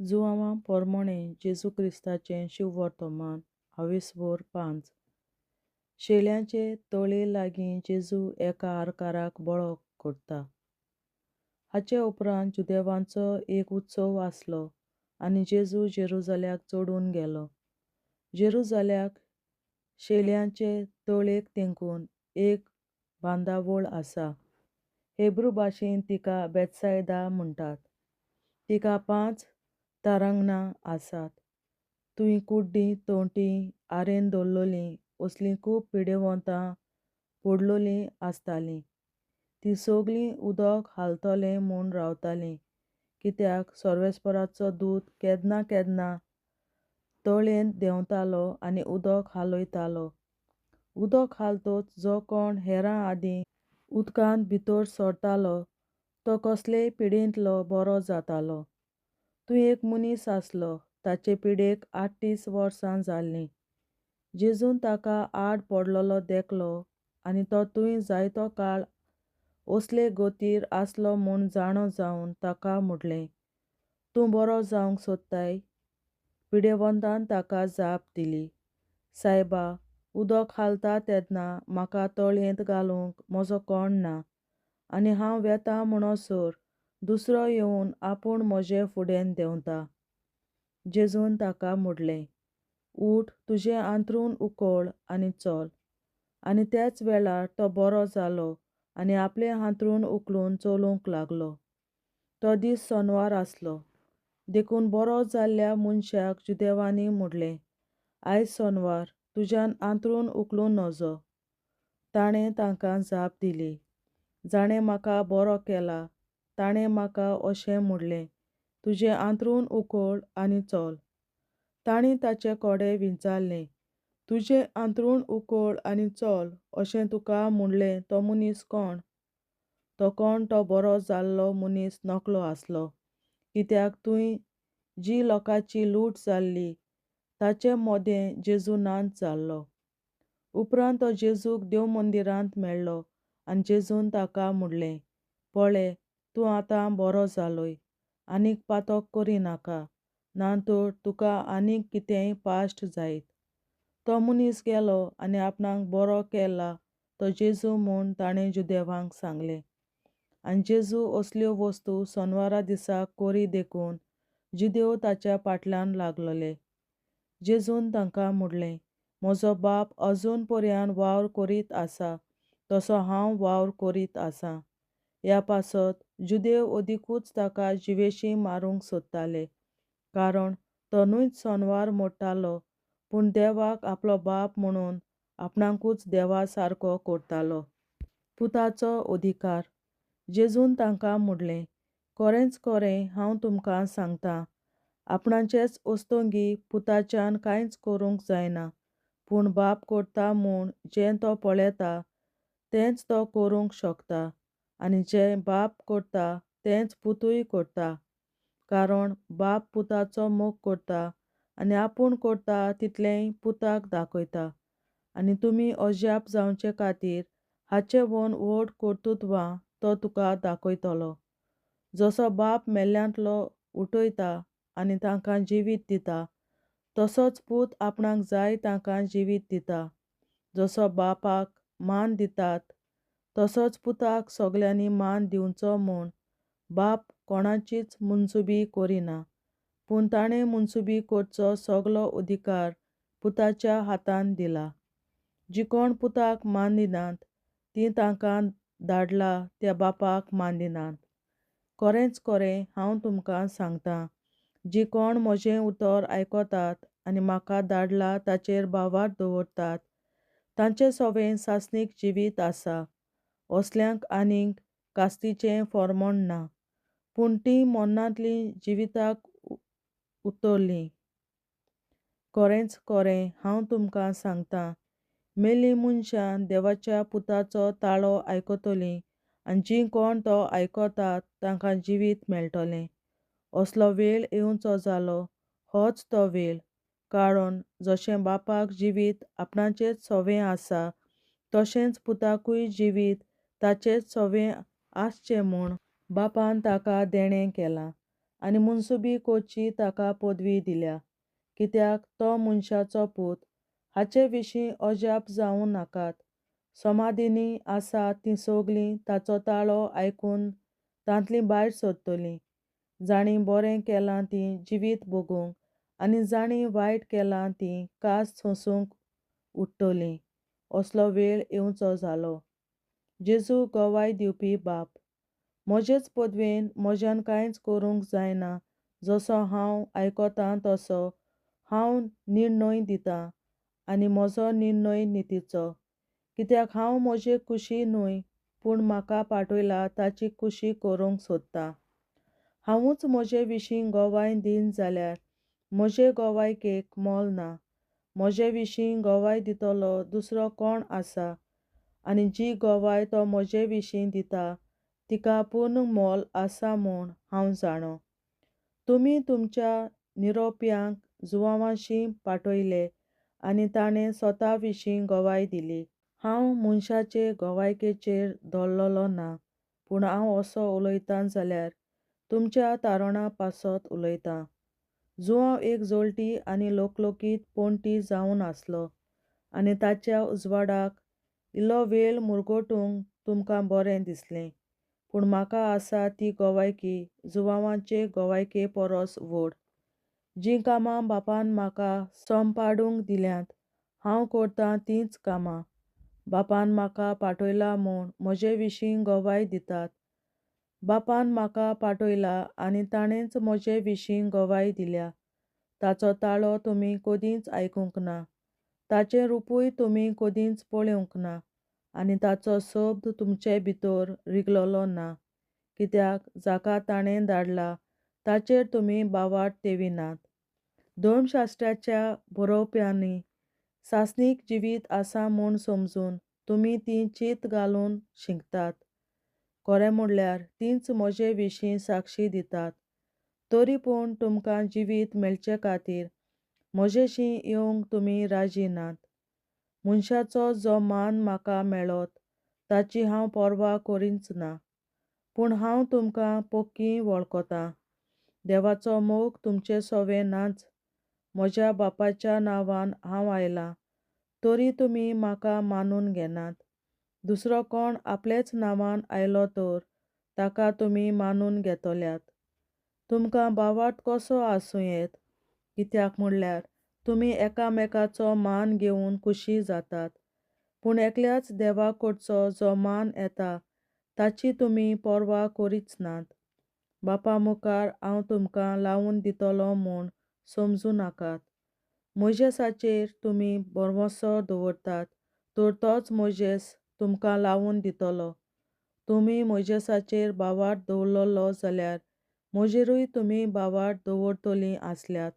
जुआंवा पोरमोणे जेजू क्रिस्ताचें शिववर्तमान 22:5 शेळ्यांचे तळे लागीं जेजू एका आरकाराक बळो करता. हाचे उपरांत जुदेवांचो एक उत्सव आसलो आनी जेजू जेरुजाल्याक चडून गेलो. जेरुजाल्याक शेळ्यांचे तळेक तेंकून एक बांदावळ आसा. हेब्रू भाशेन तिका बेतसायदा म्हणटात. तिका 5 तारांगणां आसात. थंय कुड्डीं, तोंटीं, आरेन दवरलोलीं असलीं खूब पिडेवंतां पडलोलीं आसतालीं. तीं सगळीं उदक हालतलें म्हूण रावतालीं, कित्याक सर्वेस्पराचो दूत केन्ना केन्ना तळयेंत देंवतालो आनी उदक हालयतालो. उदक हालतच जो कोण हेरां आदीं उदकांत भितर सरतालो तो कसलेय पिडेंतलो बरो जातालो. थंय एक मनीस आसलो, ताचे पिडेक 38 वर्सां जाल्लीं. जेजून ताका आड पडलोलो देखलो आनी तो थंय जायतो काळ असले गतीर आसलो म्हूण जाणो जावन ताका म्हणलें, तूं बरो जावंक सोदताय? पिडेवंतान ताका जाप दिली, सायबा, उदक हालता तेन्ना म्हाका तळयेंत घालूंक म्हजो कोण ना, आनी हांव वेतां म्हणसर दुसरो येवन आपूण म्हजे फुड्यान देंवता. जेजून ताका म्हणलें, उठ, तुजें अंथरूण उखल आनी चल. आनी त्याच वेळार तो बरो जालो आनी आपलें अंथरूण उखलून चलूंक लागलो. तो दीस शेनवार आसलो. देखून बरो जाल्ल्या मनशाक जुदेवांनी म्हणलें, आयज शेनवार, तुज्यान अंथरूण उखलूं नजो. ताणें तांकां जाप दिली, जाणें म्हाका बरो केला ताणें म्हाका अशें म्हणलें, तुजें अंथरूण उखल आनी चल. तांणी ताचे कोडे विचारलें, तुजें अंथरूण उखल आनी चल अशें तुका म्हणलें तो मनीस कोण? तो कोण तो बरो जाल्लो मनीस नकळो आसलो, कित्याक थंय जी लोकांची लूट जाल्ली ताचें मोदें जेजूनांत जाल्लो. उपरांत तो जेजूक देव मंदिरांत मेळ्ळो आनी जेजून ताका म्हणलें, पळय, तूं आतां बरो जालोय. आनीक पातक करिनाका, ना तर तुका आनीक कितेंय पाश्ट जायत. तो मनीस गेलो आनी आपणाक बरो केला तो जेजू म्हूण ताणें जुदेवांक सांगलें. आनी जेजू असल्यो वस्तू शेनवारा दिसा करी देखून जुदेव ताच्या फाटल्यान लागलोले. जेजून तांकां म्हणलें, म्हजो बाप अजून पर्यान वावर करीत आसा तसो हांव वावर करीत आसां. ह्या पासत जुदेव अदीकूच ताका जिवेशीं मारूंक सोदताले, कारण तो न्हूच शेनवार मोडटालो, पूण देवाक आपलो बाप म्हणून आपणाकूच देवा सारको करतालो. पुताचो अधिकार. जेजून तांकां म्हणलें, खरेंच खरें हांव तुमकां सांगतां, आपणाचेच ओस्तोंगी पुताच्यान कांयच करूंक जायना, पूण बाप करता म्हूण जें तो पळयता तेंच तो करूंक शकता, आनी जें बाप करता तेंच पुतूय करता. कारण बाप पुताचो मोग करता आनी आपूण करता तितलेंय पुताक दाखयता, आनी तुमी अजाप जावचे खातीर हाचे वन व्हड कर्तुत्वां तो तुका दाखयतलो. जसो बाप मेल्ल्यांतलो उठयता आनी तांकां जिवीत दिता, तसोच पूत आपणाक जाय तांकां जिवीत दिता. जसो बापाक मान दितात तसोच पुताक सगल्यांनी मान दिवचो म्हूण बाप कोणाचीच मुनसुबी करिना, पूण ताणें मुनसुबी करचो सगलो अधिकार पुताच्या हातांत दिला. जीं कोण पुताक मान दिनात तीं तांकां धाडला त्या बापाक मान दिनात. खरेंच खरें हांव तुमकां सांगतां, जीं कोण म्हजें उतर आयकतात आनी म्हाका धाडला ताचेर बावार दवरतात, तांचे सवें सासणीक जिवीत आसा. असल्यांक आनीक कास्तीचें फर्मोण ना, पूण तीं मरणांतलीं जिविताक उतरलीं. खरेंच खरें हांव तुमकां सांगतां, मेल्लीं मनशां देवाच्या पुताचो ताळो आयकतलीं आनी जीं कोण तो आयकतात तांकां जिवीत मेळटलें. असलो वेळ येवचो जालो, होच तो वेळ. कारण जशें बापाक जिवीत आपणाचेच सवें आसा, तशेंच पुताकूय जिवीत ताचेच सवें आसचें म्हूण बापान ताका देणें केलां. आनी मुनसुबी कोची ताका पदवी दिल्या, कित्याक तो मनशाचो पूत. हाचे विशीं अजाप जावं नाकात. समाधींनी आसात तीं सगळीं ताचो ताळो आयकून तांतलीं भायर सरतलीं. जाणीं बरें केलां तीं जिवीत भोगूंक, आनी जाणीं वायट केलां तीं कास सोंसूंक उठतलीं. असलो वेळ येवचो जालो. जेजू गोवाय दिवपी बाप, म्हजेच पदवेन म्हज्यान कांयच करूंक जायना. जसो हांव आयकतां तसो हांव निर्णय दितां, आनी म्हजो निर्णय नितीचो, कित्याक हांव म्हजे खुशी न्हय, पूण म्हाका पाठयला ताची खुशी करूंक सोदतां. हांवूच म्हजे विशीं गोवाय दीन जाल्यार म्हजे गोवायकेक मोल ना. म्हजे विशीं गोवाय दितलो दुसरो कोण आसा, आनी जी गोवाय तो म्हजे विशीं दिता तिका पूर्ण मोल आसा म्हूण हांव जाणो. तुमी तुमच्या निरोप्यांक जुवांवाशी पाठयले आनी ताणें स्वता विशीं गोवाय दिली. हांव मनशाचे गोवायकेचेर दवरलोलो ना, पूण हांव असो उलयतां जाल्यार तुमच्या तारणा पासत उलयतां. जुवांव एक जोळटी आनी लोकलोकीत पोंटी जावन आसलो, आनी ताच्या उजवाडाक इल्लो वेळ मुरगोटूंक तुमकां बरें दिसलें. पूण म्हाका आसा ती गोवायकी जुवांवाचे गोवायके परस व्हड. जीं कामां बापान म्हाका संपाडूंक दिल्यांत, हांव करतां तींच कामां. बापान म्हाका पाठयला म्हूण म्हजे विशीं गोवाय दितात. बापान म्हाका पाठयला आनी ताणेंच म्हजे विशीं गोवाय दिल्या. ताचो ताळो तुमी कदींच आयकूंक ना, ताचें रुपूय तुमी कदींच पळोवंक ना, आनी ताचो शब्द तुमचे भितर रिगलोलो ना, कित्याक जाका ताणें धाडला ताचेर तुमी बावाट देविनात. धर्मशास्त्राच्या बरोवप्यांनी सासणीक जिवीत आसा म्हूण समजून तुमी तीं चीत घालून शिंकतात. खरें म्हणल्यार तींच म्हजे विशीं साक्षी दितात. तरी पूण तुमकां जिवीत मेळचे खातीर म्हजेशीं येवंक तुमी राजी नात. मनशाचो जो मान म्हाका मेळत ताची हांव पर्वा करीच ना, पूण हांव तुमकां पक्की वळखतां. देवाचो मोग तुमचे सोवे नाच. म्हज्या बापाच्या नांवान हांव आयलां, तरी तुमी म्हाका मानून घेनात. दुसरो कोण आपलेच नांवान आयलो तर ताका तुमी मानून घेतल्यात. तुमकां बावाट कसो आसूं येत, कित्याक म्हणल्यार तुमी एकामेकाचो मान घेवन खुशी जातात. पूण एकल्याच देवा कडचो जो मान येता ताची तुमी पर्वा करीच नात. बापा मुखार हांव तुमकां लावून दितलो म्हूण समजूं नाकात. मोइजेसाचेर तुमी भरवंसो दवरतात तर तोच मोइजेस तुमकां लावून दितलो. तुमी मोइजेसाचेर बावाट दवरलोलो जाल्यार म्हजेरूय तुमी बावाट दवरतलीं आसल्यात,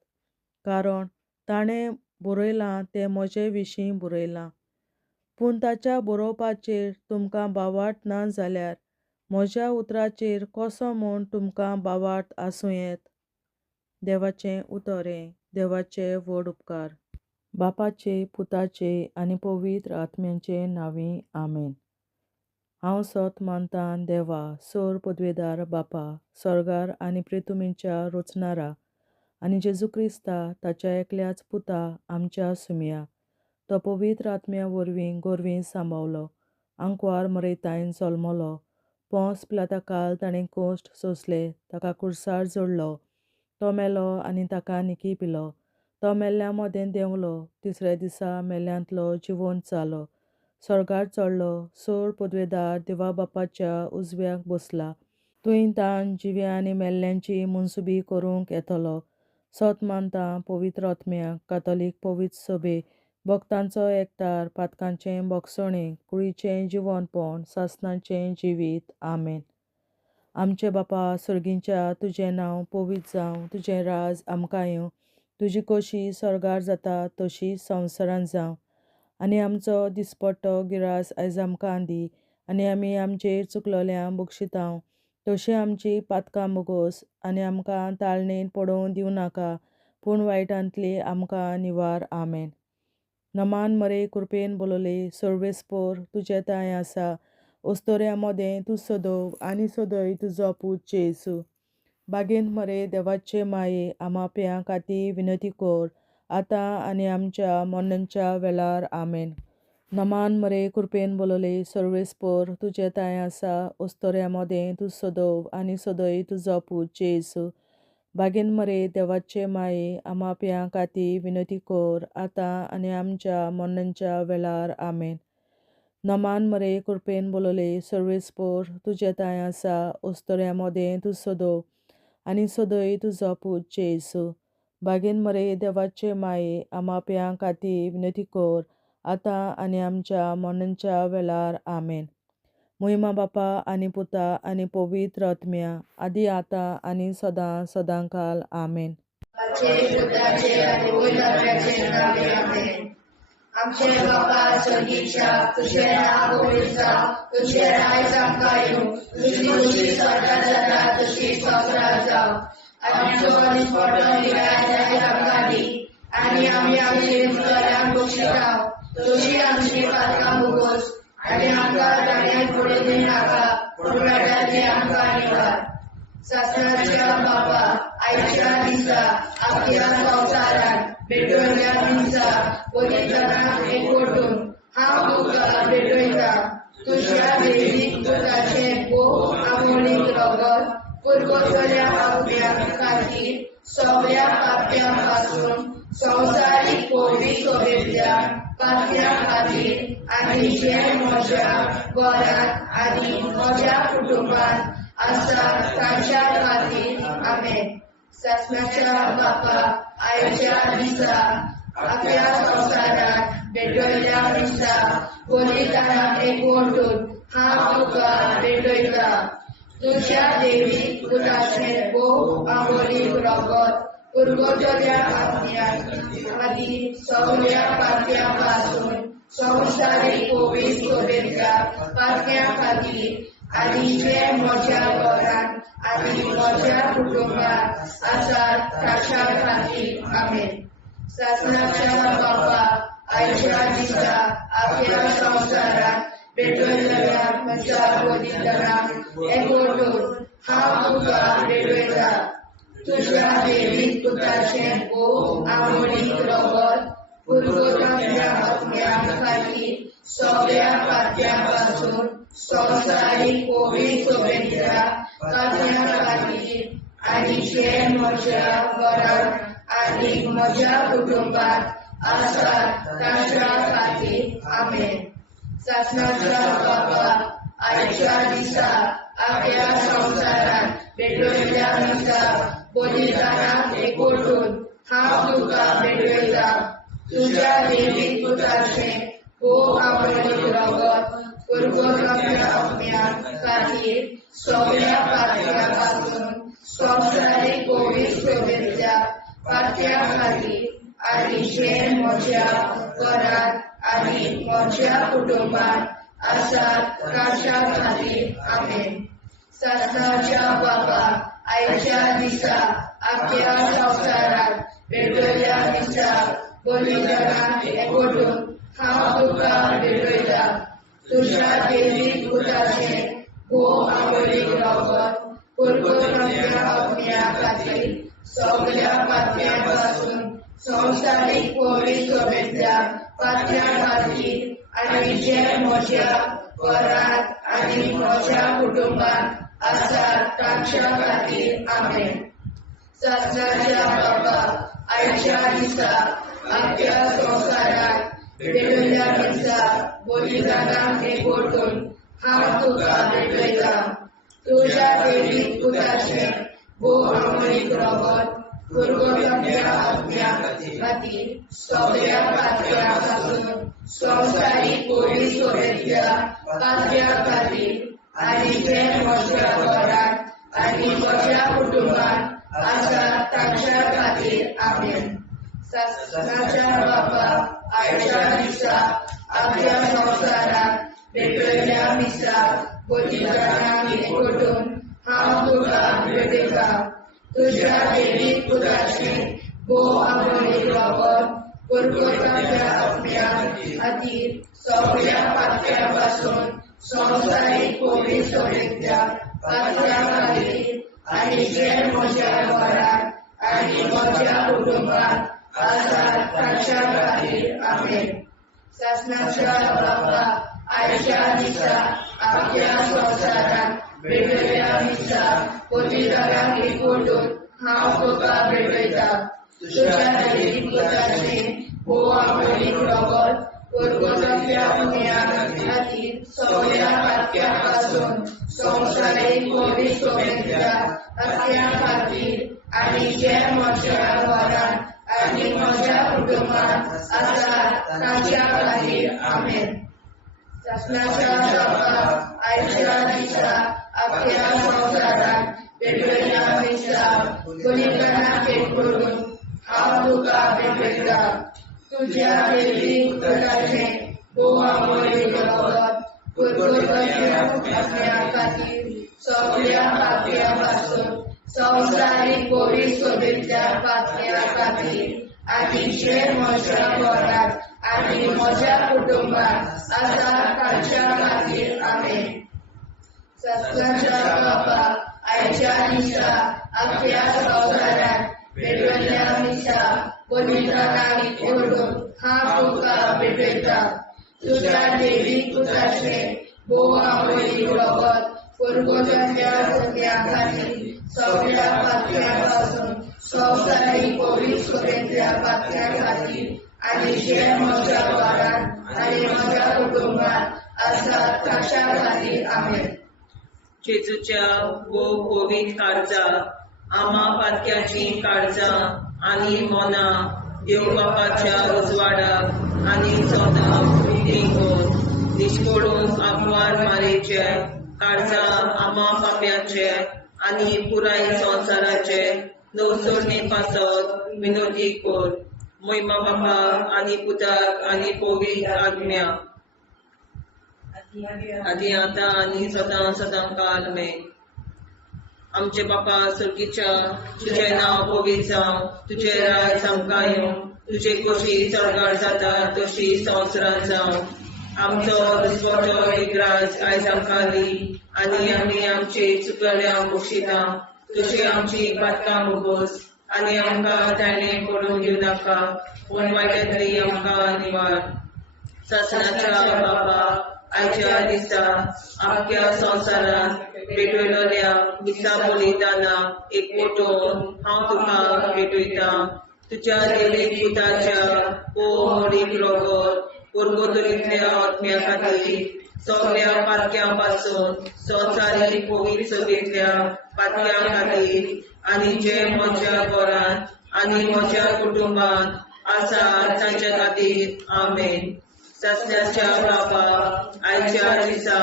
कारण ताणें बरयलां तें म्हजे विशीं बरयलां. पूण ताच्या बरोवपाचेर तुमकां बावाट ना जाल्यार म्हज्या उतराचेर कसो म्हूण तुमकां बावाट आसूं येत. देवाचें उतरें. देवाचे व्हड उपकार. बापाचे, पुताचे आनी पवित्र आत्म्याचे नांवीं आमेन. हांव सत मानतां देवा, सर पदवेदार बापा, सर्गार आनी पृथ्वीच्या रचणारा, आनी जेजू क्रिस्ता ताच्या एकल्याच पुता आमच्या सुमया. तो पवित्र आत्म्या वरवीं गोरवीं सांबावलो, आंकवार मरयतायन जल्मलो, पोंस पिलाताकाल ताणें कोश्ट सोंसले, ताका कुर्सार जोडलो, तो मेलो आनी ताका निकी पिलो, तो मेल्ल्या मदें देंवलो, तिसऱ्या दिसा मेल्ल्यांतलो जिवंत जालो, सर्गार चडलो, सर पदवेदार देवा बापाच्या उजव्याक बसला, थंय तान जिव्या आनी मेल्ल्यांची मुनसुबी करूंक येतलो. सत मानतां पवित्र आत्म्याक, कातोलीक पवित्र सभे, भक्तांचो एकठार, पातकांचें भोगसणें, कुडीचें जिवंतपण, सासणाचें जिवीत. आमेन. आमचे बापा सर्गींच्या, तुजें नांव पवित्र जावं, तुजें राज आमकां येवं, तुजी खोशी सर्गार जाता तशी संवसारांत जावं. आनी आमचो दिसपट्टो गिरास आयज आमकां दी, आनी आमी आमचेर चुकलोल्यांक बक्षितांव, तशीं आमची पातकां बोगोस, आनी आमकां ताळणेन पडोवं दिवं नाका, पूण वायटांतली आमकां निवार. आमेन. नमान मरे कृपेन बोलोले, सर्वेस्पोर तुजे ताय आसा, ओस्तोऱ्या मोदें तूं सोदोव आनी सोदय तुजो पूत जेसू. बागेंत मरे देवाचे माये आम्हा पियां खाती विनंती कर आतां आनी आमच्या मरणाच्या वेळार आमेन. नमान मरे कृपेन बोलले सर्वेस्पर तुझे ताय आसा अस्तोऱ्या मोदें तूं सदव आनी सदय तुजो पूत जेसू. बागेंत मरे देवाचे माये आम्हा पियां खाती विनंती कर आतां आनी आमच्या मरणाच्या वेळार आमेन. नमान मरे कृपेन बोलले सर्वेस्पर तुझे ताय आसा अस्तोऱ्या मोदें तूं सदव आनी सदय तुजो पूत जेसू. बागेंत मरे देवाचे माये आम्हा पियां खाती विनंती कर आतां आनी आमच्या मरणाच्या वेळार आमेन. महिमा बापा आनी पुता आनी पवित्र आत्म्या आदी आतां आनी सदां सदांकाल आमेन. आमचे बापा स्वर्गीच्या तुझे नाव पवित्र जावं, तुझे राज्य आमकां येवं, तुझी खुशी स्वर्गात जाता तशी संवसारात जावं. आमचो दिसपट्टो निराय आमकां दी आनी आमी आमचे मुखारांक बक्षितांव, तुझी आमची पातकां भोगोस आनी आमकां दाण्यांत पडूं दिनाका, पूण वाटांतली आमकां निवार. शास्त्राच्या बापा आयच्या दिसा आपल्या संवसारांत भेटवयल्या दिसा पवित्रांक एकवटून हांव तुका भेटयता. तुज्या दैवीक पुताचे भोव आमोणीक रगत पुरगोतल्या आत्म्या खातीर सगळ्या पाप्यां पासून संवसारीक पवित्र सोबेतल्या पाप्यां खातीर आनी जे म्हज्या घरांत आनी म्हज्या कुटुंबांत आसा तांच्या खातीर आमेन. शास्त्राच्या बापा आयच्या दिसा आपल्या संवसारांत भेटवयल्या दिसा पवित्रांक एकवटून हांव तुका भेटयता. तुज्या दैवीक पुताचे भोव आमोणीक रगत पुरगोतल्या आत्म्या खातीर सगळ्या पाप्यां पासून संवसारीक पवित्र सोबेतल्या पाप्यां खातीर आनी जे म्हज्या घरांत आनी म्हज्या कुटुंबांत आसात तांच्या खातीर आमेन. शास्त्राच्या बापा आयच्या दिसा आपल्या संवसारांत भेटवयल्या म्हज्या पवित्रांक एकवटून हांव तुका भेटयता. तुज्या दैवीक पुताचे भोव आमोणीक रगत पुरगोतल्या आत्म्या खातीर सगळ्या पाप्यां पासून संवसारीक पवित्र सोबेतल्या पाप्यां खातीर आनी जे म्हज्या घरांत आनी म्हज्या कुटुंबांत आसात तांच्या खातीर आमेन. शास्त्राच्या बापा आयच्या दिसा आपल्या संवसारांत भेटवयल्या दिसा पवित्रांक एकवटून हांव तुका भेटयता. तुज्या दैवीक पुताचे भोव आमोणीक रगत पुरगोतल्या आत्म्या खातीर सगळ्या पाप्यां पासून संवसारीक पवित्र सोबेतल्या पाप्यां खातीर आनी जे म्हज्या घरांत आनी म्हज्या कुटुंबांत आसात तांच्या खातीर आमेन. शास्त्राच्या बापा आयच्या दिसा आपल्या संवसारांत भेटवयल्या दिसा पवित्रांक एकवटून हांव तुका भेटयता. तुज्या दैवीक पुताचे भोव आमोणीक रगत पुरगोतल्या आत्म्या खातीर सगळ्या पाप्यां पासून संवसारीक पवित्र सोबेतल्या पाप्यां खातीर आनी जे म्हज्या घरांत आनी म्हज्या कुटुंबांत आसात तांच्या खातीर आमेन. शास्त्राच्या बापा आयच्या दिसा आपल्या संवसारांत भेटवयल्या दिसा पवित्रांक एकवटून हांव तुका भेटयता. तुज्या दैवीक पुताचे भोव आमोणीक रगत पुरगोतल्या आत्म्या खातीर सगळ्या पाप्यां पासून संवसारीक पवित्र सोबेतल्या पाप्यां खातीर आनी जे म्हज्या घरांत आनी म्हज्या कुटुंबांत आसात तांच्या खातीर आमेन. शास्त्राच्या बापा आयच्या दिसा आपल्या संवसारांत भेटवयल्या दिसा पवित्रांक एकवटून हांव तुका भेटयता. तुज्या दैवीक पुताचे भोव आमोणीक रगत पुरगोतल्या आत्म्या खातीर सगळ्या पाप्यां पासून संवसारीक पवित्र सोबेतल्या पाप्यां खातीर आनी जे म्हज्या घरांत आनी म्हज्या कुटुंबात आसात तांच्या खातीर आमेन. शासनाच्या बाबा आयच्या दिसा आपल्या संवसारांत भेटयल्या दिसा पवित्रांक एकवटून हांव तुका भेटयता. तुज्या दैवीक पुताचें आमोलीक रगत परगोतल्या पुण्या खातीर सगळ्या पातक्यां पासून संवसारीक पवित्रतेच्या पातक्यां खातीर आनी जे म्हज्या घरांत आनी म्हज्या कुटुंबात आसात तांच्या खातीर आमेन. शासनाच्या बाबा आयच्या दिसा आपल्या संवसारांत भेटयल्या दिसा पवित्रांक एकवटून हांव तुका भेटयता. तुज्या दैवीक पुताचें अमोलीक रगत परगोतल्या पुण्या खातीर सगळ्या पातक्यां पासून संवसारीक पवित्रतेच्या पातक्यां खातीर आनी जे म्हज्या घरांत आनी म्हज्या कुटुंबात आसात तांच्या खातीर आमेन. शासनाच्या बाबा आयच्या दिसा आपल्या संवसारांत भेटयल्या दिसा पवित्रांक एकवटून हांव तुका भेटयता. तुज्या दैवीक पुताचें अमोलीक रगत परगोतल्या पुण्या खातीर सगळ्या पातक्यां पासून संवसारीक पवित्रतेच्या पातक्यां खातीर आनी जे म्हज्या घरांत आनी म्हज्या कुटुंबात आसात तांच्या खातीर आमेन. जेजूच्या पवित्र काळजा आमा पातक्याची काळजां आनी मोना देव बापाच्या उजवाडाक आनी सदांच देखून निश्कोडून आग्वार मारेचे काळजा आमा पाप्याचे आनी पुराय संवसाराचे नवसोडणे पासत विनोदी कोर. महिमा बापा आनी पुताक आनी पवित्र आज्ञा आदी आतां आनी सदां सदां काल आमेन. आमचे बापा सर्गीच्या तुझे नांव पवित्र जावं, तुझे राज आमकां येवं, तुझे कशी सरकार जाता तशी संवसारांत जावं. आमचो दिसवटो विग्राज आयज आमकां दी आनी आमी आमचे चुकल्यांक बक्षिता. तशी आमची पातकां मुगोस आनी आमकां ताणें पडूंक दिवं नाका, पूण वायटांतली आमकां निवार. शासनाच्या बाबा आयच्या दिसा आख्या संवसारांत भेटयलोल्या दिसा बलिदाना एकवटून हांव तुका भेटयता. तुज्या दैवीक पुताच्या अमोलीक रगत परगोतल्या आत्म्या खातीर सगळ्या पातक्यां पासून संवसारीक पवित्रतेच्या पातक्यां खातीर आनी जे म्हज्या घरांत आनी म्हज्या कुटुंबात आसात तांच्या खातीर आमेन. शासनाच्या बाबा आयच्या दिसा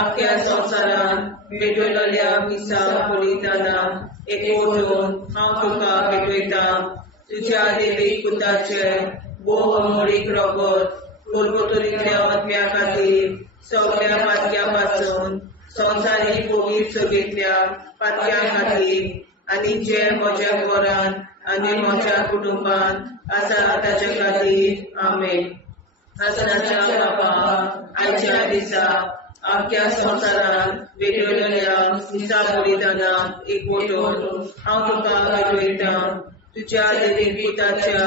आख्या संवसारांत भेटयलोल्या दिसा बलिदाना एकवटून हांव तुका भेटयता. तुज्या दैवीक पुताचे अमोलीक रगत परगोतल्या आत्म्या खातीर सगळ्या पातक्यां पासून संवसारीक पवित्रतेच्या पातक्यां खातीर आनी जे म्हज्या घरांत आनी म्हज्या कुटुंबात आसात तांच्या खातीर आमेन. शासनाच्या बाबा आयच्या दिसा आख्या संवसारांत भेटयलोल्या दिसा बलिदाना एकवटून हांव तुका भेटयता. तुज्या दैवीक पुताच्या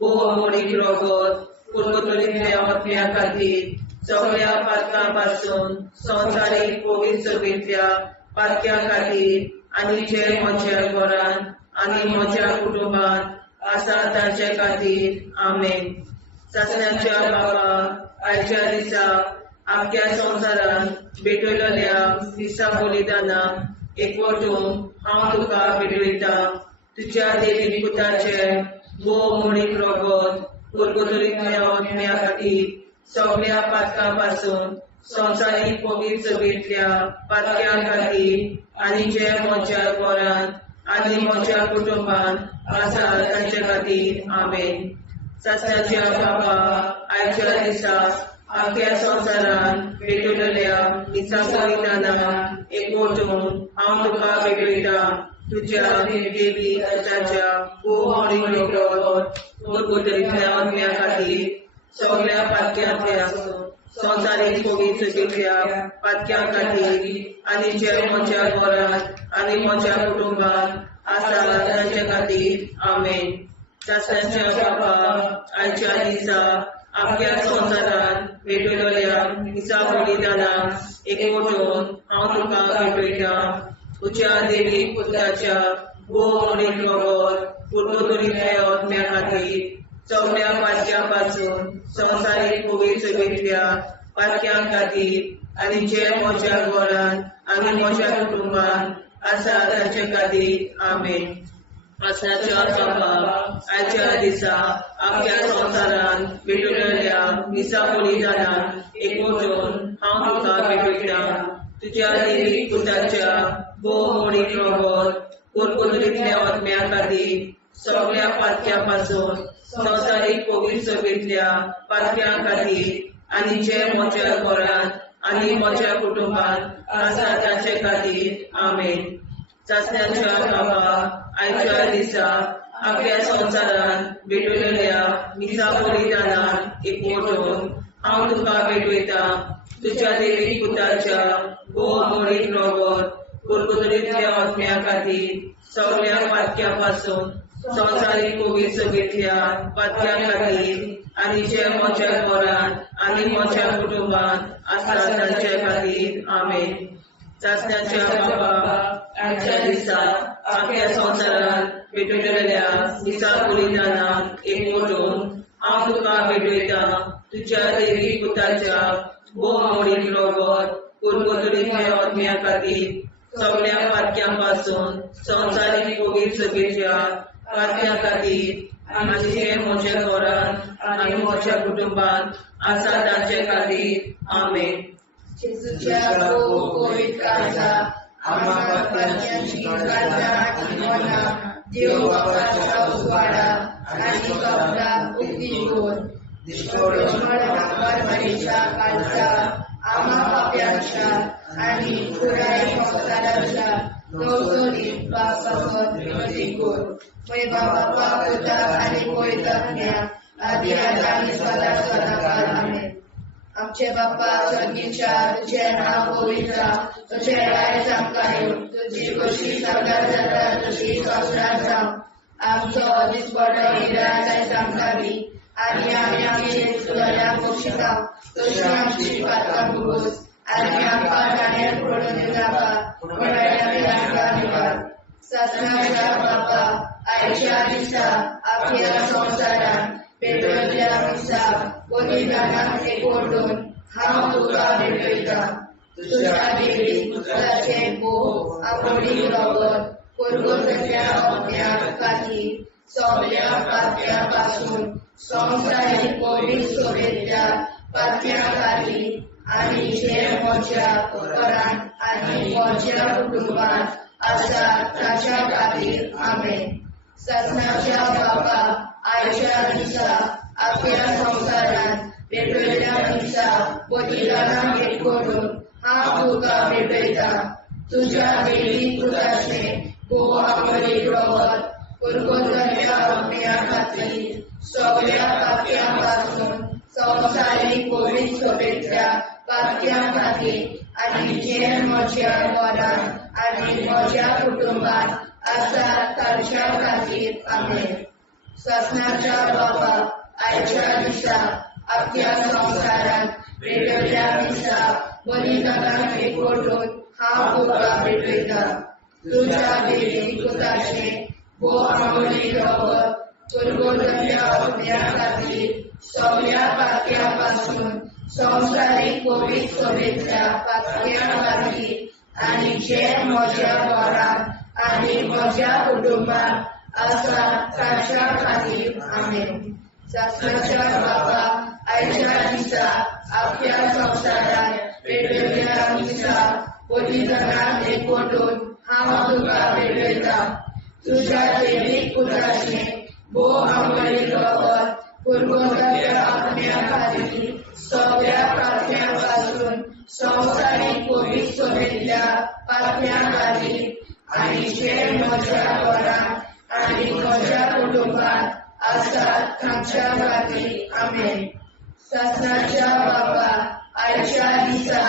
अमोलीक रगत परगोतल्या आत्म्या खातीर सगळ्या पातकां पासून संवसारीक पवित्रतेच्या पातक्यां खातीर आनी जे म्हज्या घरांत आनी म्हज्या कुटुंबात आसात तांच्या खातीर आमेन. शासनाच्या बाबा आयच्या दिसा आख्या संवसारांत भेटयलोल्या दिसा बलिदाना एकवटून हांव तुका भेटयता. तुज्या दैवीक पुताचे अमोलीक रगत परगोतल्या आत्म्या खातीर सगळ्या पातकां पासून संवसारीक पवित्रतेच्या पातक्यां खातीर आनी जे म्हज्या घरांत आनी म्हज्या कुटुंबात आसात तांच्या खातीर आमेन. शासनाच्या बाबा आयच्या दिसा आख्या संवसारांत भेटयलोल्या दिसा बलिदाना एकवटून हांव तुका भेटयता. तुज्या दैवीक पुताच्या अमोलीक रगत परगोतल्या आत्म्या खातीर सगळ्या पातक्यांतल्या संवसारीक फोवी चुकिल्ल्या पातक्यां खातीर आनी जे म्हज्या घरांत आनी म्हज्या कुटुंबात आसा तांचे खातीर आमेन. शासनाच्या बाबा आयच्या दिसा आपल्या संवसारान भेटयलेल्या दिसा बलिदानाक एकवटून हांव तुका भेटयता. तुज्या देवीक पुताच्या भोवमणीक रगत पुर्वतुरींतल्या आत्म्या खातीर सगळ्या पातक्यां पासून संवसारीक फोवी चुकिल्ल्या पातक्यां खातीर आनी जे म्हज्या घरांत आनी म्हज्या कुटुंबात आसा तांचे खातीर आमेन. वाचनाच्या बाबा आयच्या दिसा आपल्या संवसारान भेटयलेल्या दिसा बलिदानाक एकवटून हांव तुका भेटयता. तुज्या देवीक पुताच्या भोवमणीक रगत पुर्वतुरींतल्या आत्म्या खातीर सगळ्या पातक्यां पासून संवसारीक फोवी चुकिल्ल्या पातक्यां खातीर आनी जे म्हज्या घरांत आनी म्हज्या कुटुंबात आसा तांचे खातीर आमेन. चाचण्याच्या बाबा आयच्या दिसा आपल्या संवसारान भेटयलेल्या दिसा बलिदानाक एकवटून हांव तुका भेटयता. तुज्या देवीक पुताच्या भोवमणीक रगत पुर्वतुरींतल्या आत्म्या खातीर सगळ्या पातक्यां पासून संवसारीक फोवी चुकिल्ल्या पातक्यां खातीर आनी जे म्हज्या घरांत आनी म्हज्या कुटुंबात आसा तांचे खातीर आमेन. चाचण्याच्या बाबा आयच्या दिसा आपल्या संवसारान भेटयलेल्या दिसा बलिदानाक एकवटून हांव तुका भेटयता. तुज्या देवीक पुताच्या भोवमणीक रगत पुर्वतुरींतल्या आत्म्या खातीर सगळ्या पातक्यां पासून संवसारीक फोवी चुकिल्ल्या पातक्यां खातीर आनी जे म्हज्या घरांत आनी म्हज्या कुटुंबात आसा तांचे खातीर आमेन. जेजूच्या पवित्र काळजा आम्हा पातक्यांची काळजा आनी मना देव बापाच्या उजवाडा आनी कबरां उक्ती कर. परमेच्या काळजा आम्हा पाप्यांच्या आनी पुराय संवसाराच्या नवसरीत पापावर विनंती कर. पळय बाबा पुता आनी पवित्रात्म्या आदी आनी सदा सदाकाळ आमेन. आमचे बाप्पा स्वर्गीच्या तुझे नाव पवित्र तुझे राय आमकां येवं. तुजी कशी सगळ्यात जाता तशी संवसारांत जावं. आमचो दिसपडो हिराय जायत आमकां दी आनी आमी आमची सुदारण्याक बक्षिता. तशी आमची पातकां भोगोस आनी आमकां गाण्यार पडून नाका पूण आमकां निवार. शासनाच्या बाप्पा आयच्या दिसा आपल्या संवसारान भेटयल्ल्या दिसा बलिदानाक एकवटून हांव तुका भेटयता. तुज्या देवीक पुताचे भोव मणीक रगत पुर्वतुरींतल्या आत्म्या खातीर सगळ्या पातक्यां पासून संवसारीक फोवी चुकिल्ल्या पातक्यां खातीर आनी जे म्हज्या घरांत आनी म्हज्या कुटुंबात आसा तांच्या खातीर आमेन. शासनाच्या बाबा आयच्या दिसा आपल्या संवसारान भेटयल्ल्या दिसा बलिदानाक एकवटून हांव तुका भेटयता. तुज्या देवीक पुताचे भोवमणीक रगत पुर्वतुरींतल्या आत्म्या खातीर सगळ्या पातक्यां पासून संवसारीक फोवी चुकिल्ल्या पातक्यां खातीर आनी जे म्हज्या घरांत आनी म्हज्या कुटुंबात आसा तांच्या खातीर आमेन. शासनाच्या बाबा आयच्या दिसा आपल्या संवसारान भेटयल्ल्या दिसा बलिदानाक एकवटून हांव तुका भेटयता. तुज्या देवीक पुताचे भोवमणीक रगत पुर्वतुरींतल्या आत्म्या खातीर सगळ्या पातक्यां पासून संवसारीक फोवी चुकिल्ल्या पातक्यां खातीर आनी जे म्हज्या घरांत आनी म्हज्या कुटुंबात आसा तांच्या खातीर आमेन. शासनाच्या बाबा आयच्या दिसा आपल्या संवसारान भेटयल्ल्या दिसा बलिदानाक एकवटून हांव तुका भेटयता. तुज्या देवीक पुताचे भोवमणीक रगत पुर्वतुरींतल्या आत्म्या खातीर सगळ्या पातक्यां पासून संवसारीक फोवी चुकिल्ल्या पातक्यां खातीर आनी जे म्हज्या घरांत आनी म्हज्या कुटुंबात आसा तांच्या खातीर आमेन. शासनाच्या बाबा आयच्या दिसा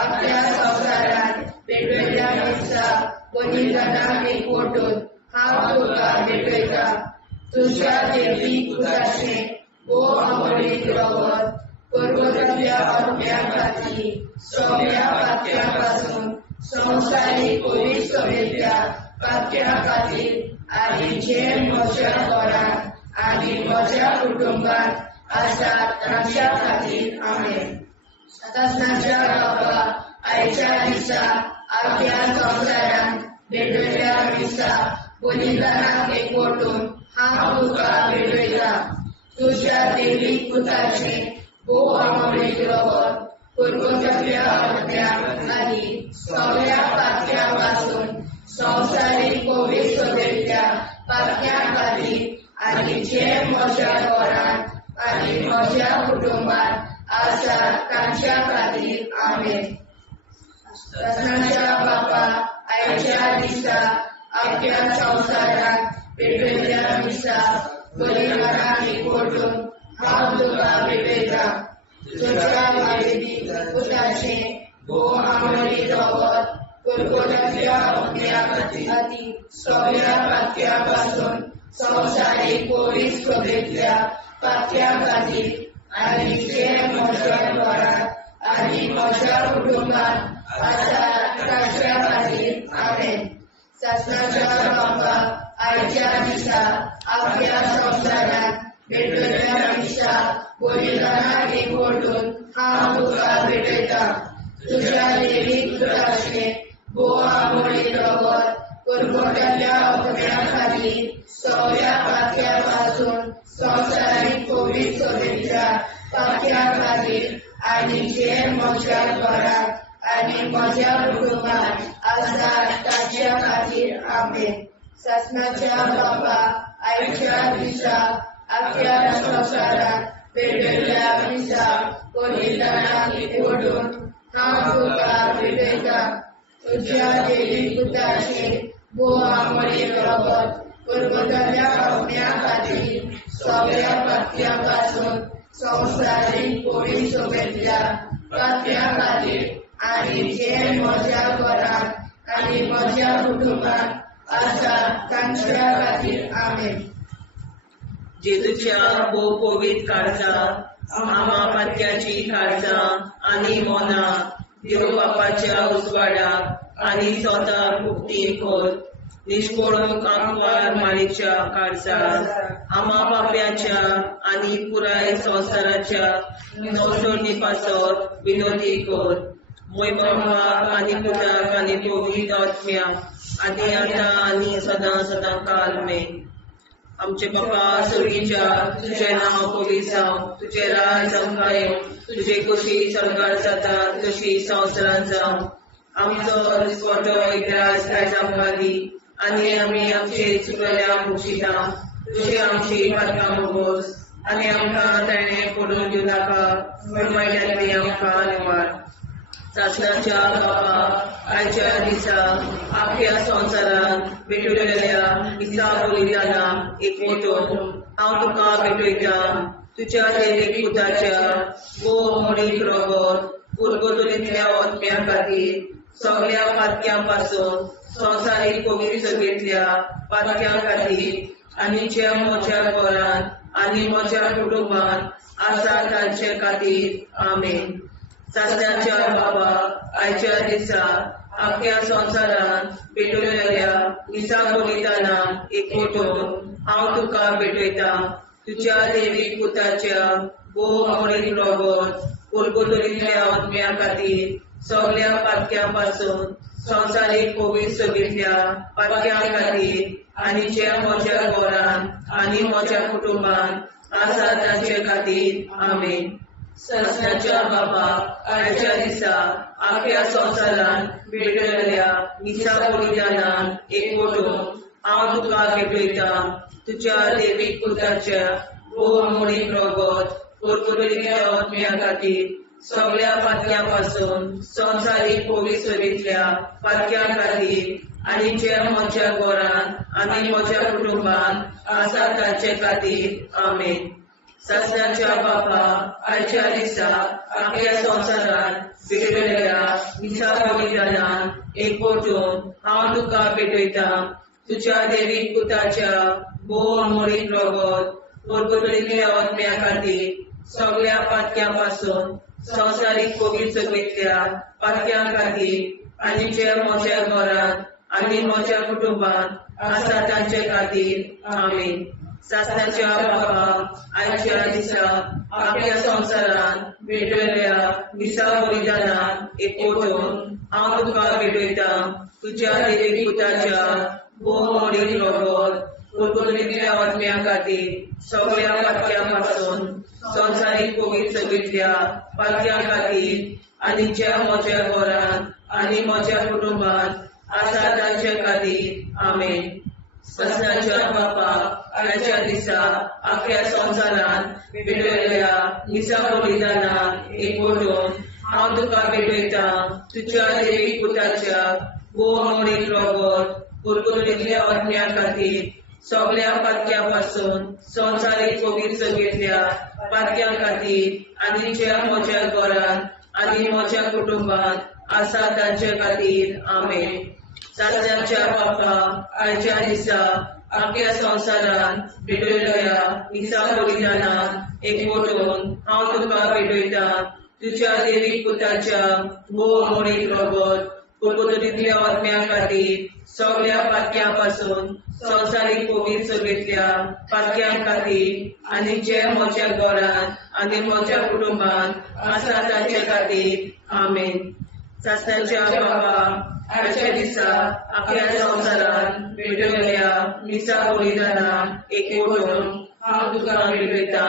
आपल्या संवसारात भेटयल्या दिसा बलिदानाक एकवटून हांव तुका भेटयता तुज्या देवी पुताचे ओ अमरीक रगत पर्वतांतल्या आत्म्या खातीर सगळ्या पात्यां पासून संवसारीक पवित्रतेच्या पात्यां खातीर आनी जे म्हज्या घरांत आनी म्हज्या कुटुंबांत आसात तांच्या खातीर आमेन. सदांच्या बाबा आयच्या दिसा आपल्या संवसारांत भेटयल्या दिसा बलिदानाक एकवटून हांव तुका भेटयता तुज्या देवीक पुताचे ओ अमरीक रगत पर्वतांतल्या आत्म्या आनी सगळ्या पात्यां पासून संवसारीक पवित्रतेच्या पात्यां खातीर आनी जे म्हज्या घरांत आनी म्हज्या कुटुंबांत आसात तांच्या खातीर आमेन. सदांच्या बाबा आयच्या दिसा आपल्या संवसारांत भेटयल्या दिसा बलिदानाक एकवटून हांव तुका भेटयता तुज्या देवीक पुताचे ओ अमरीक रगत पर्वतांतल्या आत्म्या खातीर सगळ्या पात्यां पासून संवसारीक पवित्रतेच्या पात्यां खातीर आनी जे म्हज्या घरांत आनी म्हज्या कुटुंबांत आसात तांच्या खातीर आमेन. सदांच्या बाबा आयच्या दिसा आपल्या संवसारांत भेटयल्या दिसा बलिदानाक एकवटून हांव तुका भेटयता तुज्या देवीक पुताचे ओ अमरीक रगत पर्वतांतल्या आत्म्या खातीर सगळ्या पात्यां पासून संवसारीक पवित्रतेच्या पात्यां खातीर आनी जे म्हज्या घरांत आनी म्हज्या कुटुंबांत आसात तांच्या खातीर आमेन. सदांच्या बाबा आयच्या दिसा आपल्या संवसारांत भेटयल्या दिसा बलिदानाक एकवटून हांव तुका भेटयता तुज्या देवीक पुताचे ओ अमरीक रगत पर्वतांतल्या आत्म्या खातीर सगळ्या पात्यां पासून संवसारीक पवित्रतेच्या पात्यां खातीर आनी जे म्हज्या घरांत आनी म्हज्या कुटुंबांत आसात तांच्या खातीर आमेन. जेजूच्या भोव पवित्र काळजांत आमा पात्याची काळजां आनी मोना देव बापाच्या उजवाडाक आनी स्वता मुक्ती कर निष्पळूक आंकवार माळेच्या काळजांत आमा बाप्याच्या आनी पुराय संवसाराच्या नवसोडणी पासत विनोदी कर मोय बापाक आनी पुताक आनी पवित्र आत्म्या आदी आतां आनी सदां सदां काल मेन. आमचे बापा सर्गीच्या तुझे नांव पवित्र जावं तुझे राज आमकां येवं तुझे कशी सरकार जाता तशी संवसारांत जावं आमचो दिसवटो एकदांच आयज आमकां दी आनी आमी आमचे चुकल्यांक मुक्षिता तुझे आमची पातकां भोगोस आनी आमकां ताणें पडून दिवं नाका वायट्यांतली आमकां निवाड. सासणाच्या बाबा आयच्या दिसा आपल्या संवसारांत भेटयल्या दिसा बलिदानाक एकवटून हांव तुका भेटयता तुज्या देवीक पुताच्या ओ अमरीक रगत पर्वतांतल्या आत्म्या खातीर सगळ्या पात्यां पासून संवसारीक पवित्रतेच्या पात्यां खातीर आनी जे म्हज्या घरांत आनी म्हज्या कुटुंबांत आसा तांचे खातीर आमेन. सासणाच्या बाबा आयच्या दिसा आपल्या संवसारांत भेटयल्या दिसा बलिदानाक एकवटून हांव तुका भेटयता तुज्या देवीक पुताच्या ओ अमरीक रगत पर्वतांतल्या आत्म्या खातीर सगळ्या पात्यां पासून संवसारीक पवित्रतेच्या पात्यां खातीर आनी जे म्हज्या घरांत आनी म्हज्या कुटुंबांत आसा तांचे खातीर आमेन. सासणाच्या बाबा आयच्या दिसा आपल्या संवसारांत भेटयल्या दिसा बलिदानाक एकवटून हांव तुका भेटयता तुज्या देवीक पुताच्या ओ अमरीक रगत पर्वतांतल्या आत्म्या खातीर सगळ्या पात्यां पासून संवसारीक पवित्रतेच्या पात्यां खातीर आनी जे म्हज्या घरांत आनी म्हज्या कुटुंबांत आसा तांचे खातीर आमेन. सस्याच्या बापा आयच्या दिसा आपल्या संसारात भेटलेल्या मिसा बलिदानान एकवटून हांव तुका भेटयता तुझ्या देवीक पुताच्या भोव अमोलीक रगत परगटलेल्या आत्म्या खातीर सगळ्या पातक्यां पासून संवसारीक पवित्रतेंतल्या पातक्यां खातीर आनी जे म्हज्या घरांत आनी म्हज्या कुटुंबांत आसा तांचे खातीर आमीन. सासणाच्या बापा आयच्या दिसा आपल्या संसारान भेटलेल्या मिसा बलिदानान एकवटून हांव तुका भेटयता तुझ्या देवीक पुताच्या भोव अमोलीक रगत परगटलेल्या आत्म्या खातीर सगळ्या पातक्यां पासून संवसारीक पवित्रतेंतल्या पातक्यां खातीर आनी ज्या म्हज्या घरांत आनी म्हज्या कुटुंबांत आसा तांचे खातीर आमीन. सस्याच्या बापा आयच्या दिसा आख्या संसारान भेटलेल्या मिसा बलिदानान एकवटून हांव तुका भेटयता तुझ्या देवीक पुताच्या भोव अमोलीक रगत परगटलेल्या आत्म्या खातीर सगळ्या पातक्यां पासून संवसारीक पवित्रतेंतल्या पातक्यां खातीर आनी ज्या म्हज्या घरांत आनी म्हज्या कुटुंबांत आसा तांचे खातीर आमीन. सासऱ्याच्या बापा आयच्या दिसा आपल्या संसारान भेटलेल्या मिसा बलिदानान एकवटून हांव तुका भेटयता तुझ्या देवीक पुताच्या भोव अमोलीक रगत परगटलेल्या आत्म्या खातीर सगळ्या पातक्यां पासून संवसारीक पवित्रतेंतल्या पातक्यां खातीर आनी जे म्हज्या घरांत आनी म्हज्या कुटुंबांत आसा तांचे खातीर आमीन. सासऱ्याच्या बापा आयच्या दिसा आपल्या संसारान भेटलेल्या मिसा बलिदानान एकवटून हांव तुका भेटयता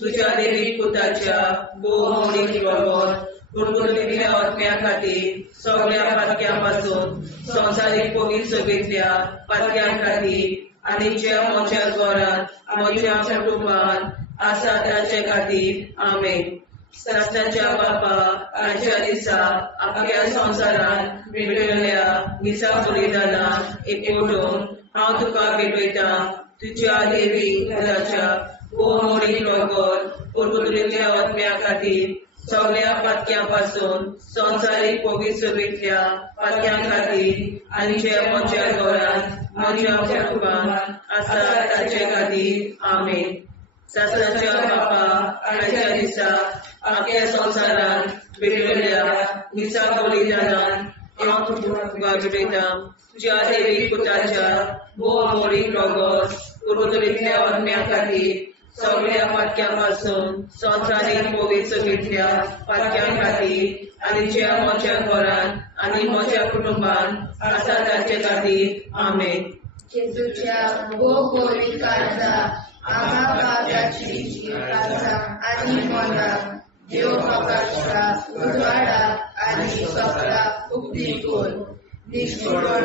तुझ्या देवीक पुताच्या भोव अमोलीक रगत परगटलेल्या आत्म्या खातीर सगळ्या पातक्यां पासून संवसारीक पवित्रतेंतल्या पातक्यां खातीर आनी जे म्हज्या घरांत म्हज्या कुटुंबांत आसा तांचे खातीर आमीन. सासऱ्याच्या बापा आयच्या दिसा आपल्या संसारान भेटलेल्या मिसा बलिदानान एकवटून हांव तुका भेटयता तुझ्या देवीक पुताच्या भोव अमोलीक रगत परगटलेल्या आत्म्या खातीर सगळ्या पातक्यां पासून संवसारीक पवित्रतेंतल्या पातक्यां खातीर आनी जे म्हज्या घरांत म्हज्या कुटुंबांत आसा तांचे खातीर आमीन. सासऱ्याच्या बापा आयच्या दिसा आपल्या संसारान भेटलेल्या मिसा बलिदानान हांव तुका भेटयता तुझ्या देवीक पुताच्या भोव अमोलीक रगत परगटलेल्या आत्म्या खातीर सगळ्या पातक्यां पासून संवसारीक पवित्रतेंतल्या पातक्यां खातीर आनी जे म्हज्या घरांत आनी म्हज्या कुटुंबांत आसा तांचे खातीर आमीन. जेजूच्या भोव पवित्र काळजा आम्हा पापाची काळजा आनी मना देव बापाच्या उजवाडा आनी सपला उक्ती कोर निष्ठुरण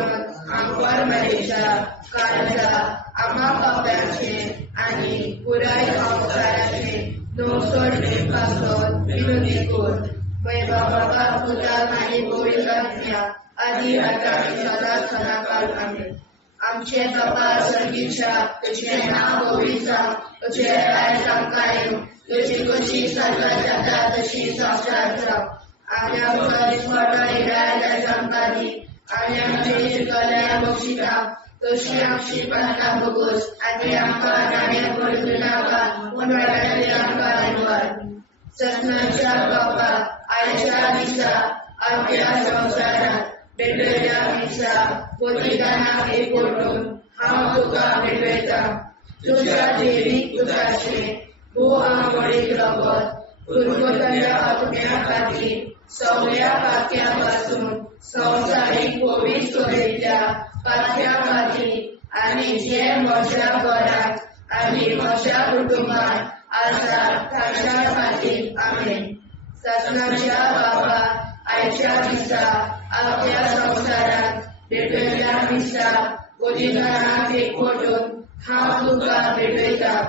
आमकां मेळच्या काळजा आम्हा पापाचे आनी पुराय संवसाराचे नवसोडे पासत विनोदी कोर वैभव बाबा पुता आनी पवित्र आत्म्या आदी आतां आनी सदांच सदांकाळ आमीन. आमचे बाबा सर्गीच्या तुझे नाव पवित्र तुझे राय आमकां तुझी कशी सगळ्या जाता तशी संसार जाव आनी आमकां दिसपडटा राय आमकां दी आनी आमचे शिकल्या बक्षिता तशी आमची प्रार्थना भोगोस आनी आमकां नाणे पडूं नाका पूण वायटांतली आमकां वाचवार. सस्नाच्या बापा आयच्या दिसा आपल्या संवसारांत भेटलेल्या मिसा बलिदानाक एकवटून हांव तुका भेटयता तुझ्या देवीक पुताचे भोव अमोलीक रगत परगटलेल्या आत्म्या खातीर सगळ्या पातक्यां पासून संवसारीक पवित्रतेंतल्या पातक्यां खातीर आनी जे म्हज्या घरांत आनी म्हज्या कुटुंबांत आसा तांच्या खातीर आमीन. सस्नाच्या बापा आयच्या दिसा आपल्या संवसारांत भेटलेल्या मिसा बलिदानाक एकवटून हांव तुका भेटयता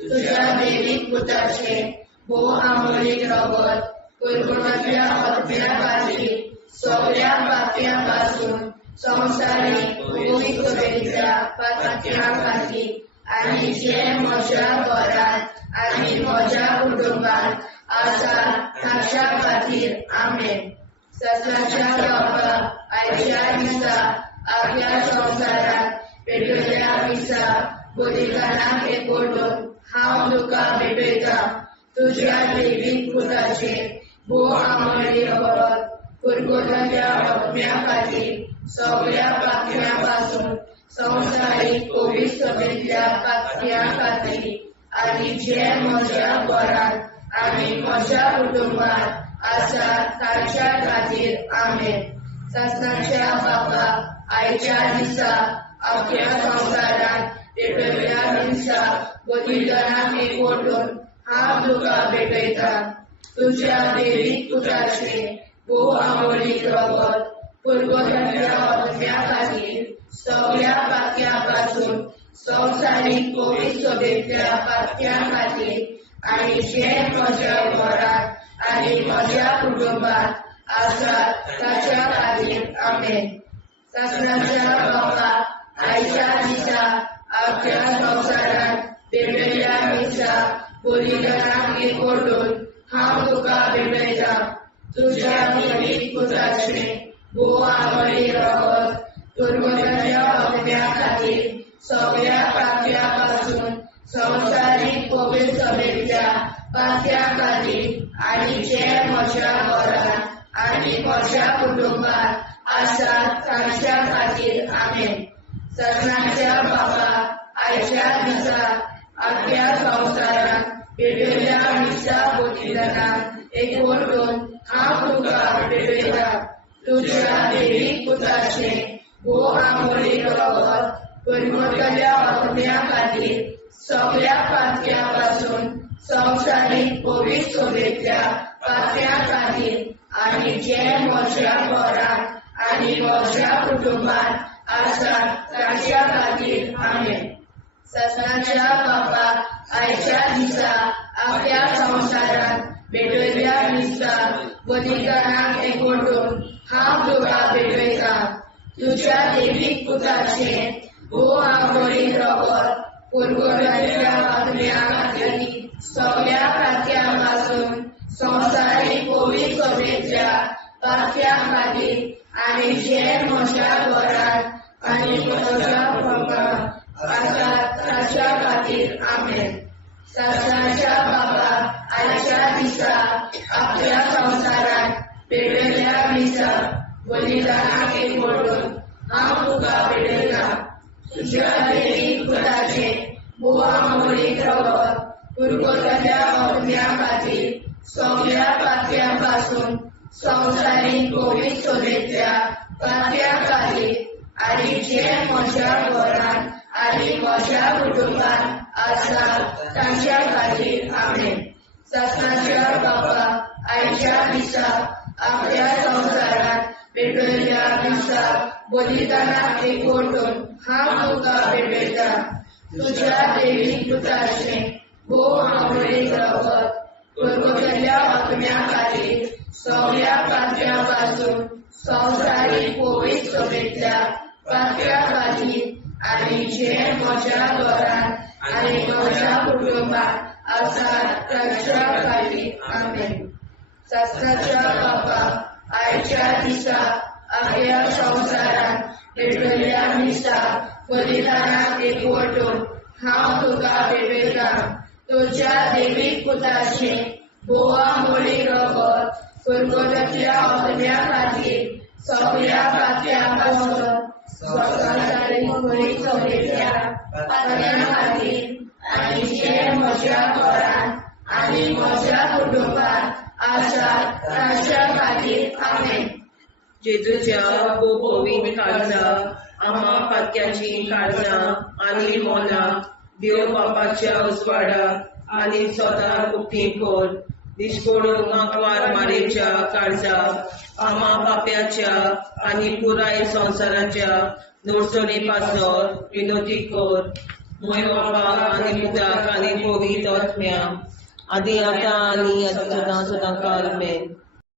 तुझ्या देवीक पुताचे भोव अमोलीक रगत परगटलेल्या आत्म्या खातीर सगळ्या पातक्यां पासून संवसारीक पवित्रतेंतल्या पातक्यां खातीर आनी जे म्हज्या घरांत आनी आसा ताच्या खातीर आमेन. सत्याच्या बाबा आयच्या दिसा आख्या संवसारात पेटयल्या दिसा बलिदानाक एकवटून हांव तुका भेटयता. तुज्या दैवीक पुताचे भोव आमळे वरत कुरकुरल्या आत्म्या खातीर सगळ्या पातळ्यां पासून संवसारीक पवित्रतेंतल्या पातळ्यां खातीर आनी जे म्हज्या घरांत आनी म्हज्या कुटुंबांत आसा ताच्या खातीर आमेन. सत्याच्या बाबा आयच्या दिसा आख्या संवसारात पेटयल्या दिसा बलिदानाक एकवटून हांव तुका भेटयता. तुज्या दैवीक पुताचे भोव आमळीक रगत कुरकुरल्या आत्म्या खातीर सगळ्या पातळ्यां पासून संवसारीक पवित्रतेंतल्या पातळ्यां खातीर आनी जे म्हज्या घरांत आनी म्हज्या कुटुंबांत आसा ताच्या खातीर आमेन. सत्याच्या बाबा आयच्या दिसा आख्या संवसारात पेटयल्या दिसा बलिदानाक एकवटून हांव तुका भेटयता. तुज्या दैवीक पुताचे भोव आमळीक रगत कुरकुरल्या आत्म्या खातीर सगळ्या पातळ्यां पासून संवसारीक पवित्रतेंतल्या पातळ्यां खातीर आनी जे म्हज्या घरांत आनी म्हज्या कुटुंबांत आसा ताच्या खातीर आमेन. सत्याच्या बाबा आयच्या दिसा आख्या संवसारात पेटयल्या दिसा बलिदानाक एकवटून हांव तुका भेटयता. तुज्या दैवीक पुताचे भोव आमळीक रगत कुरकुरल्या आत्म्या खातीर सगळ्या पातळ्यां पासून संवसारीक पवित्रतेंतल्या पातळ्यां खातीर आनी जे म्हज्या घरांत आनी म्हज्या कुटुंबांत आसा ताच्या खातीर आमेन. सत्याच्या बाबा आयच्या दिसा आख्या संवसारात पेटयल्या दिसा बलिदानाक एकवटून हांव तुका भेटयता. तुज्या दैवीक पुताचे भोव आमळीक रगत कुरकुरल्या आत्म्या खातीर सगळ्या पातळ्यां पासून संवसारीक पवित्रतेंतल्या पातळ्यां खातीर आनी जे म्हज्या घरांत आनी म्हज्या कुटुंबांत आसा ताच्या खातीर आमेन. सत्याच्या बाबा आयच्या दिसा आख्या संवसारात पेटयल्या दिसा बलिदानाक एकवटून हांव तुका भेटयता. तुज्या दैवीक पुताचे भोव आमळीक रगत कुरकुरल्या आत्म्या खातीर सगळ्या पातळ्यां पासून संवसारीक पवित्रतेंतल्या पातळ्यां खातीर आनी जे म्हज्या घरांत आनी म्हज्या कुटुंबांत आसा ताच्या खातीर आमेन. सत्याच्या बाबा आयच्या दिसा आख्या संवसारात पेटयल्या दिसा बलिदानाक एकवटून हांव तुका भेटयता. तुज्या दैवीक पुताचे भोव आमळीक रगत कुरकुरल्या आत्म्या खातीर सगळ्या पातळ्यां पासून संवसारीक पवित्रतेंतल्या पातळ्यां खातीर आनी जे म्हज्या घरांत आनी म्हज्या कुटुंबांत आसा ताच्या खातीर आमेन. सत्याच्या बाबा आयच्या दिसा आख्या संवसारात पेटयल्या दिसा बलिदानाक एकवटून हांव तुका भेटयता. तुज्या दैवीक पुताचे भोव आमळीक रगत कुरकुरल्या आत्म्या खातीर सगळ्या पातळ्यां पासून संवसारीक पवित्रतेंतल्या पातळ्यां खातीर आनी जे म्हज्या घरांत आनी म्हज्या कुटुंबांत आसा ताच्या खातीर आमेन. जेजूच्या पवित्र काळजां आम्हा पातक्याची काळजां आनी मोलां देव बापाच्या उजवाडाक आनी सदां उक्ती कोर. दिसपडून आंकवार मारेच्या काळजाक आम्हा पाप्याच्या आनी पुराय संवसाराच्या नोडचणी पासर विनोदी कोर. मोय बापाक आनी पुताक आनी पवित्र आत्म्या आदी आतां आनी सदां सदां काल आमेन.